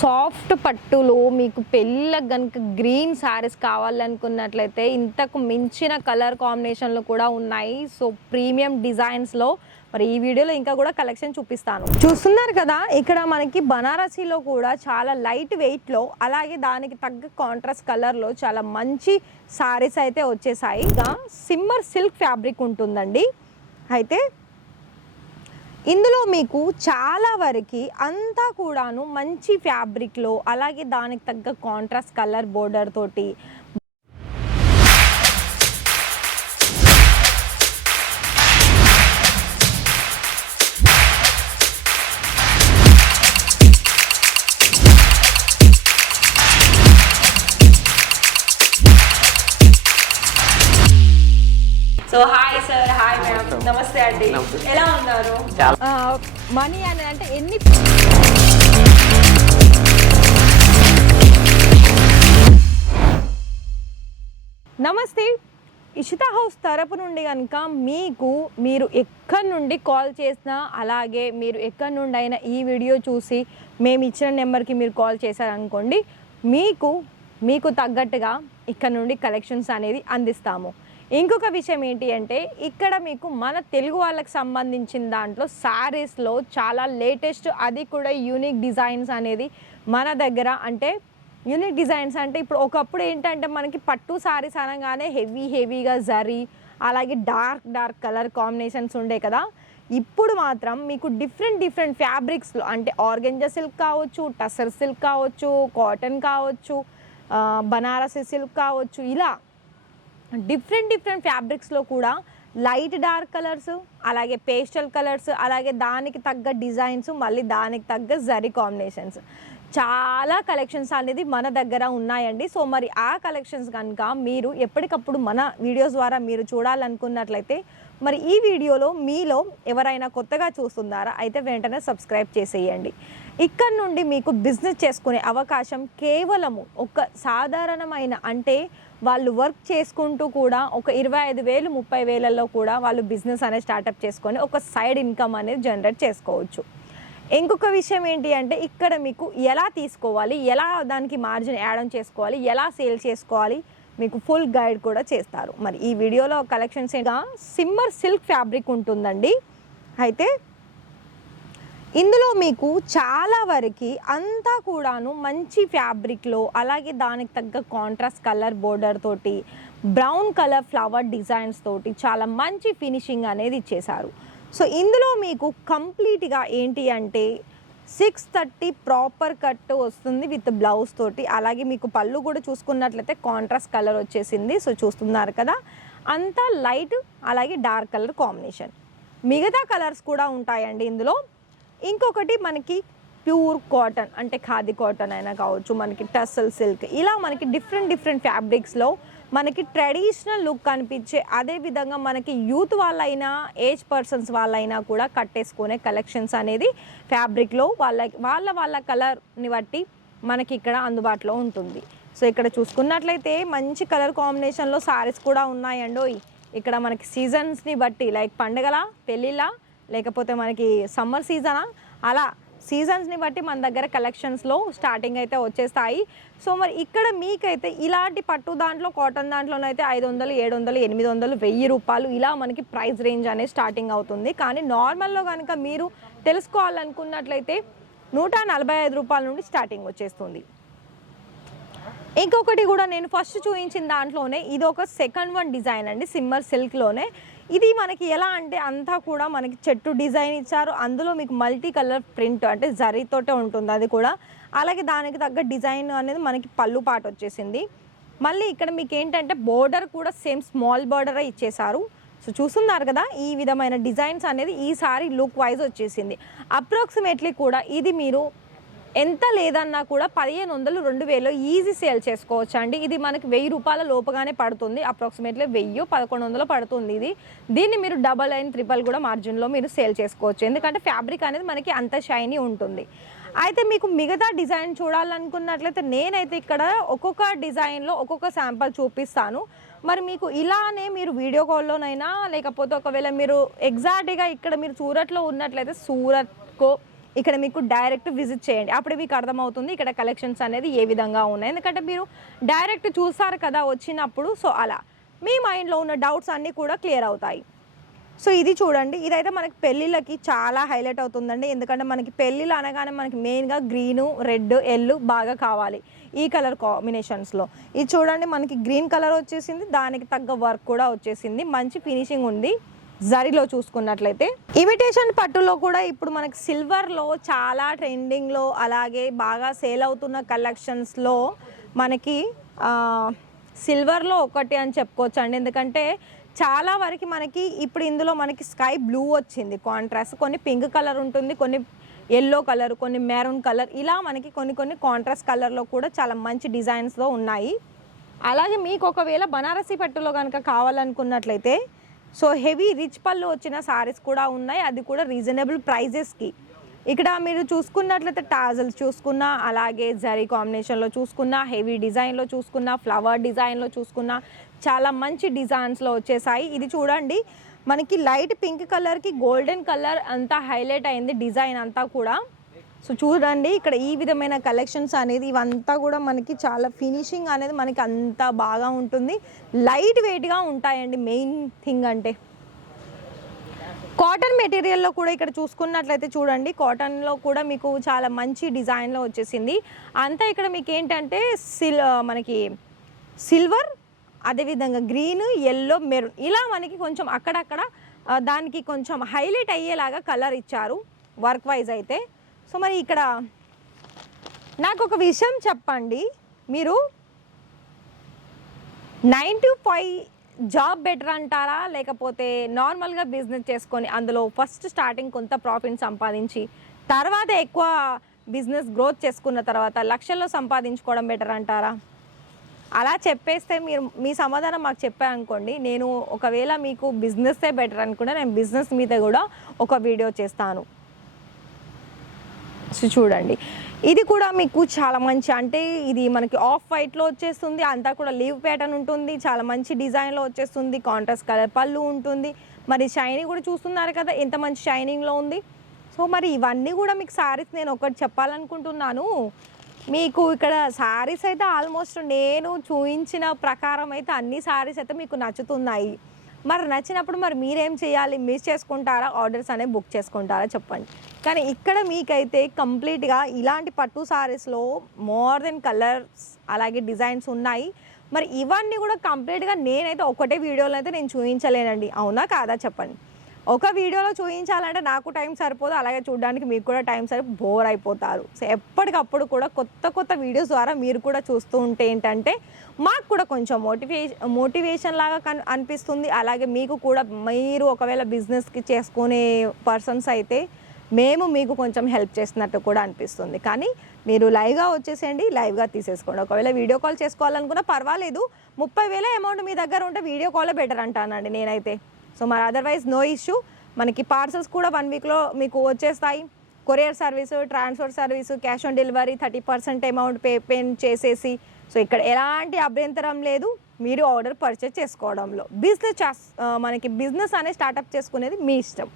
Soft పట్టులో మీకు పెళ్ళిళ్ళకి గనుక గ్రీన్ శారీస్ కావాలనుకున్నట్లయితే ఇంతకు మించిన కలర్ కాంబినేషన్లు కూడా ఉన్నాయి. సో ప్రీమియం డిజైన్స్లో మరి ఈ వీడియోలో ఇంకా కూడా కలెక్షన్ చూపిస్తాను. చూస్తున్నారు కదా, ఇక్కడ మనకి బనారసీలో కూడా చాలా లైట్ వెయిట్లో అలాగే దానికి తగ్గ కాంట్రాస్ట్ కలర్లో చాలా మంచి శారీస్ అయితే వచ్చేసాయి. ఇంకా సిమ్మర్ సిల్క్ ఫ్యాబ్రిక్ ఉంటుందండి. అయితే ఇందులో మీకు చాలా వరకు అంతా కూడాను మంచి ఫ్యాబ్రిక్లో అలాగే దానికి తగ్గ కాంట్రాస్ట్ కలర్ బోర్డర్ తోటి so hi sir, hi ma'am, నమస్తే అండి. ఎలా ఉన్నారు? మనీ అని అంటే ఎన్ని నమస్తే, ఇషితా హౌస్ తరపు నుండి కనుక మీరు ఎక్కడి నుండి కాల్ చేసినా అలాగే మీరు ఎక్కడి నుండి అయినా ఈ వీడియో చూసి మేము ఇచ్చిన నెంబర్కి మీరు కాల్ చేశారనుకోండి, మీకు తగ్గట్టుగా ఇక్కడ నుండి కలెక్షన్స్ అనేది అందిస్తాము. ఇంకొక విషయం ఏంటి అంటే ఇక్కడ మీకు మన తెలుగు వాళ్ళకి సంబంధించిన దాంట్లో శారీస్లో చాలా లేటెస్ట్, అది కూడా యూనిక్ డిజైన్స్ అనేది మన దగ్గర. అంటే యూనిక్ డిజైన్స్ అంటే ఇప్పుడు ఒకప్పుడు ఏంటంటే మనకి పట్టు శారీస్ అనగానే హెవీగా జరీ అలాగే డార్క్ కలర్ కాంబినేషన్స్ ఉండే కదా. ఇప్పుడు మాత్రం మీకు డిఫరెంట్ ఫ్యాబ్రిక్స్లో అంటే ఆర్గెంజా సిల్క్ కావచ్చు, టసర్ సిల్క్ కావచ్చు, కాటన్ కావచ్చు, బనారసి సిల్క్ కావచ్చు, ఇలా డిఫరెంట్ ఫ్యాబ్రిక్స్లో కూడా లైట్ డార్క్ కలర్స్ అలాగే పేస్టల్ కలర్స్ అలాగే దానికి తగ్గ డిజైన్స్ మళ్ళీ దానికి తగ్గ జరీ కాంబినేషన్స్ చాలా కలెక్షన్స్ అనేది మన దగ్గర ఉన్నాయండి. సో మరి ఆ కలెక్షన్స్ కనుక మీరు ఎప్పటికప్పుడు మన వీడియోస్ ద్వారా మీరు చూడాలనుకున్నట్లయితే మరి ఈ వీడియోలో మీలో ఎవరైనా కొత్తగా చూస్తున్నారా అయితే వెంటనే సబ్స్క్రైబ్ చేసేయండి. ఇక్కడ నుండి మీకు బిజినెస్ చేసుకునే అవకాశం కేవలము ఒక సాధారణమైన అంటే వాళ్ళు వర్క్ చేసుకుంటూ కూడా ఒక 25,000 30,000లో కూడా వాళ్ళు బిజినెస్ అనేది స్టార్టప్ చేసుకొని ఒక సైడ్ ఇన్కమ్ అనేది జనరేట్ చేసుకోవచ్చు. ఇంకొక విషయం ఏంటి అంటే ఇక్కడ మీకు ఎలా తీసుకోవాలి, ఎలా దానికి మార్జిన్ యాడ్ ఆన్ చేసుకోవాలి, ఎలా సేల్ చేసుకోవాలి మీకు ఫుల్ గైడ్ కూడా చేస్తారు. మరి ఈ వీడియోలో కలెక్షన్స్ సిమ్మర్ సిల్క్ ఫ్యాబ్రిక్ ఉంటుందండి. అయితే ఇందులో మీకు చాలా వరకు అంతా కూడాను మంచి ఫ్యాబ్రిక్లో అలాగే దానికి తగ్గ కాంట్రాస్ట్ కలర్ బోర్డర్ తోటి బ్రౌన్ కలర్ ఫ్లవర్ డిజైన్స్ తోటి చాలా మంచి ఫినిషింగ్ అనేది ఇచ్చేశారు. సో ఇందులో మీకు కంప్లీట్గా ఏంటి అంటే 630 ప్రాపర్ కట్ వస్తుంది విత్ బ్లౌజ్ తోటి. అలాగే మీకు పళ్ళు కూడా చూసుకున్నట్లయితే కాంట్రాస్ట్ కలర్ వచ్చేసింది. సో చూస్తున్నారు కదా, అంతా లైట్ అలాగే డార్క్ కలర్ కాంబినేషన్. మిగతా కలర్స్ కూడా ఉంటాయండి ఇందులో. ఇంకొకటి మనకి ప్యూర్ కాటన్ అంటే ఖాదీ కాటన్ అయినా కావచ్చు, మనకి టస్సల్ సిల్క్, ఇలా మనకి డిఫరెంట్ ఫ్యాబ్రిక్స్లో మనకి ట్రెడిషనల్ లుక్ కనిపించే, అదేవిధంగా మనకి యూత్ వాళ్ళైనా ఏజ్ పర్సన్స్ వాళ్ళైనా కూడా కట్టేసుకునే కలెక్షన్స్ అనేది ఫ్యాబ్రిక్లో వాళ్ళ కలర్ని బట్టి మనకి ఇక్కడ అందుబాటులో ఉంటుంది. సో ఇక్కడ చూసుకున్నట్లయితే మంచి కలర్ కాంబినేషన్లో శారీస్ కూడా ఉన్నాయండో. ఇక్కడ మనకి సీజన్స్ని బట్టి లైక్ పండగల, పెళ్ళిళ్ళ, లేకపోతే మనకి సమ్మర్ సీజనా, అలా సీజన్స్ని బట్టి మన దగ్గర కలెక్షన్స్లో స్టార్టింగ్ అయితే వచ్చేస్తాయి. సో మరి ఇక్కడ మీకైతే ఇలాంటి పట్టు దాంట్లో కాటన్ దాంట్లోనైతే 500, 700, 800, 1000 రూపాయలు ఇలా మనకి ప్రైస్ రేంజ్ అనేది స్టార్టింగ్ అవుతుంది. కానీ నార్మల్లో కనుక మీరు తెలుసుకోవాలనుకున్నట్లయితే 145 రూపాయల నుండి స్టార్టింగ్ వచ్చేస్తుంది. ఇంకొకటి కూడా నేను ఫస్ట్ చూపించిన దాంట్లోనే ఇది ఒక సెకండ్ వన్ డిజైన్ అండి, సిమ్మర్ సిల్క్లోనే. ఇది మనకి ఎలా అంటే అంతా కూడా మనకి చెట్టు డిజైన్ ఇచ్చారు. అందులో మీకు మల్టీ కలర్ ప్రింట్ అంటే జరీతోటే ఉంటుంది అది కూడా. అలాగే దానికి తగ్గ డిజైన్ అనేది మనకి పళ్ళు పాట వచ్చేసింది. మళ్ళీ ఇక్కడ మీకు ఏంటంటే బోర్డర్ కూడా సేమ్ స్మాల్ బోర్డరే ఇచ్చేసారు. సో చూస్తున్నారు కదా, ఈ విధమైన డిజైన్స్ అనేది ఈసారి లుక్ వైజ్ వచ్చేసింది. అప్రాక్సిమేట్లీ కూడా ఇది మీరు ఎంత లేదన్నా కూడా 1500, 2000 ఈజీ సేల్ చేసుకోవచ్చు అండి. ఇది మనకి 1000 రూపాయల లోపుగానే పడుతుంది. అప్రాక్సిమేట్లీ 1000, 1100 పడుతుంది. దీన్ని మీరు డబల్ అండ్ ట్రిపుల్ కూడా మార్జిన్లో మీరు సేల్ చేసుకోవచ్చు. ఎందుకంటే ఫ్యాబ్రిక్ అనేది మనకి అంత షైనీ ఉంటుంది. అయితే మీకు మిగతా డిజైన్ చూడాలనుకున్నట్లయితే నేనైతే ఇక్కడ ఒక్కొక్క డిజైన్లో ఒక్కొక్క శాంపుల్ చూపిస్తాను. మరి మీకు ఇలానే మీరు వీడియో కాల్లోనైనా లేకపోతే ఒకవేళ మీరు ఎగ్జాక్ట్గా ఇక్కడ మీరు సూరత్లో ఉన్నట్లయితే సూరత్కో ఇక్కడ మీకు డైరెక్ట్ విజిట్ చేయండి, అప్పుడు మీకు అర్థమవుతుంది ఇక్కడ కలెక్షన్స్ అనేది ఏ విధంగా ఉన్నాయి. ఎందుకంటే మీరు డైరెక్ట్ చూస్తారు కదా వచ్చినప్పుడు, సో అలా మీ మైండ్లో ఉన్న డౌట్స్ అన్నీ కూడా క్లియర్ అవుతాయి. సో ఇది చూడండి, ఇదైతే మనకి పెళ్ళిళ్ళకి చాలా హైలైట్ అవుతుందండి. ఎందుకంటే మనకి పెళ్ళిళ్ళు అనగానే మనకి మెయిన్గా గ్రీను, రెడ్, ఎల్లో బాగా కావాలి ఈ కలర్ కాంబినేషన్స్లో. ఇది చూడండి మనకి గ్రీన్ కలర్ వచ్చేసింది, దానికి తగ్గ వర్క్ కూడా వచ్చేసింది, మంచి ఫినిషింగ్ ఉంది. జరీలో చూసుకున్నట్లయితే ఇమిటేషన్ పట్టులో కూడా ఇప్పుడు మనకి సిల్వర్లో చాలా ట్రెండింగ్లో అలాగే బాగా సేల్ అవుతున్న కలెక్షన్స్లో మనకి సిల్వర్లో ఒకటి అని చెప్పుకోవచ్చు అండి. ఎందుకంటే చాలా వరకు మనకి ఇప్పుడు ఇందులో మనకి స్కై బ్లూ వచ్చింది కాంట్రాస్ట్, కొన్ని పింక్ కలర్ ఉంటుంది, కొన్ని ఎల్లో కలర్, కొన్ని మెరూన్ కలర్, ఇలా మనకి కొన్ని కాంట్రాస్ట్ కలర్లో కూడా చాలా మంచి డిజైన్స్లో ఉన్నాయి. అలాగే మీకు ఒకవేళ బనారసి పట్టులో కనుక కావాలనుకున్నట్లయితే సో హెవీ రిచ్ పళ్ళు వచ్చిన సారీస్ కూడా ఉన్నాయి, అది కూడా రీజనబుల్ ప్రైజెస్కి. ఇక్కడ మీరు చూసుకున్నట్లయితే టాజల్స్ చూసుకున్నా, అలాగే జరీ కాంబినేషన్లో చూసుకున్నా, హెవీ డిజైన్లో చూసుకున్నా, ఫ్లవర్ డిజైన్లో చూసుకున్నా, చాలా మంచి డిజైన్స్లో వచ్చేసాయి. ఇది చూడండి మనకి లైట్ పింక్ కలర్కి గోల్డెన్ కలర్ అంతా హైలైట్ అయింది డిజైన్ అంతా కూడా. సో చూడండి ఇక్కడ ఈ విధమైన కలెక్షన్స్ అనేది ఇవంతా కూడా మనకి చాలా ఫినిషింగ్ అనేది మనకి అంతా బాగా ఉంటుంది, లైట్ వెయిట్గా ఉంటాయండి. మెయిన్ థింగ్ అంటే కాటన్ మెటీరియల్లో కూడా ఇక్కడ చూసుకున్నట్లయితే చూడండి, కాటన్లో కూడా మీకు చాలా మంచి డిజైన్లో వచ్చేసింది అంతా. ఇక్కడ మీకు ఏంటంటే మనకి సిల్వర్, అదేవిధంగా గ్రీన్, ఎల్లో, మెరూన్, ఇలా మనకి కొంచెం అక్కడక్కడ దానికి కొంచెం హైలైట్ అయ్యేలాగా కలర్ ఇచ్చారు వర్క్ వైజ్ అయితే. సో మరి ఇక్కడ నాకు ఒక విషయం చెప్పండి, మీరు 9 to 5 జాబ్ బెటర్ అంటారా, లేకపోతే నార్మల్గా బిజినెస్ చేసుకొని అందులో ఫస్ట్ స్టార్టింగ్ కొంత ప్రాఫిట్ సంపాదించి తర్వాత ఎక్కువ బిజినెస్ గ్రోత్ చేసుకున్న తర్వాత లక్షల్లో సంపాదించుకోవడం బెటర్ అంటారా? అలా చెప్పేస్తే మీరు మీ సమాధానం మాకు చెప్పారనుకోండి, నేను ఒకవేళ మీకు బిజినెస్సే బెటర్ అనుకుంటే నేను బిజినెస్ మీద కూడా ఒక వీడియో చేస్తాను. సో చూడండి ఇది కూడా మీకు చాలా మంచి, అంటే ఇది మనకి ఆఫ్ వైట్లో వచ్చేస్తుంది, అంతా కూడా లీవ్ ప్యాటర్న్ ఉంటుంది, చాలా మంచి డిజైన్లో వచ్చేస్తుంది, కాంట్రాస్ట్ కలర్ పళ్ళు ఉంటుంది. మరి షైనింగ్ కూడా చూస్తున్నారు కదా ఎంత మంచి షైనింగ్లో ఉంది. సో మరి ఇవన్నీ కూడా మీకు శారీస్ నేను ఒకటి చెప్పాలనుకుంటున్నాను, మీకు ఇక్కడ శారీస్ అయితే ఆల్మోస్ట్ నేను చూపించిన ప్రకారం అయితే అన్ని శారీస్ అయితే మీకు నచ్చుతున్నాయి. మరి నచ్చినప్పుడు మరి మీరేం చేయాలి, మిస్ చేసుకుంటారా, ఆర్డర్స్ అనేవి బుక్ చేసుకుంటారా చెప్పండి. కానీ ఇక్కడ మీకైతే కంప్లీట్గా ఇలాంటి పట్టు సారీస్లో మోర్ దెన్ కలర్స్ అలాగే డిజైన్స్ ఉన్నాయి. మరి ఇవన్నీ కూడా కంప్లీట్గా నేనైతే ఒకటే వీడియోలో అయితే నేను చూపించలేనండి, అవునా కాదా చెప్పండి. ఒక వీడియోలో చూపించాలంటే నాకు టైం సరిపోదు, అలాగే చూడడానికి మీకు కూడా టైం బోర్ అయిపోతారు. సో ఎప్పటికప్పుడు కూడా కొత్త వీడియోస్ ద్వారా మీరు కూడా చూస్తూ ఉంటే ఏంటంటే మాకు కూడా కొంచెం మోటివేషన్ లాగా అనిపిస్తుంది. అలాగే మీకు కూడా మీరు ఒకవేళ బిజినెస్కి చేసుకునే పర్సన్స్ అయితే మేము మీకు కొంచెం హెల్ప్ చేసినట్టు కూడా అనిపిస్తుంది. కానీ మీరు లైవ్గా వచ్చేసేయండి, లైవ్గా తీసేసుకోండి. ఒకవేళ వీడియో కాల్ చేసుకోవాలనుకున్నా పర్వాలేదు, 30,000 అమౌంట్ మీ దగ్గర ఉంటే వీడియో కాలే బెటర్ అంటానండి నేనైతే. సో మరి అదర్వైజ్ నో ఇష్యూ, మనకి పార్సల్స్ కూడా 1 వీక్లో మీకు వచ్చేస్తాయి. Courier service, transfer service, cash on delivery 30% amount payment చేసేసి, సో ఇక్కడ ఎలాంటి అభ్యంతరం లేదు మీరు ఆర్డర్ పర్చేస్ చేసుకోవడంలో. మనకి బిజినెస్ అనేది స్టార్ట్అప్ చేసుకునేది మీ ఇష్టం.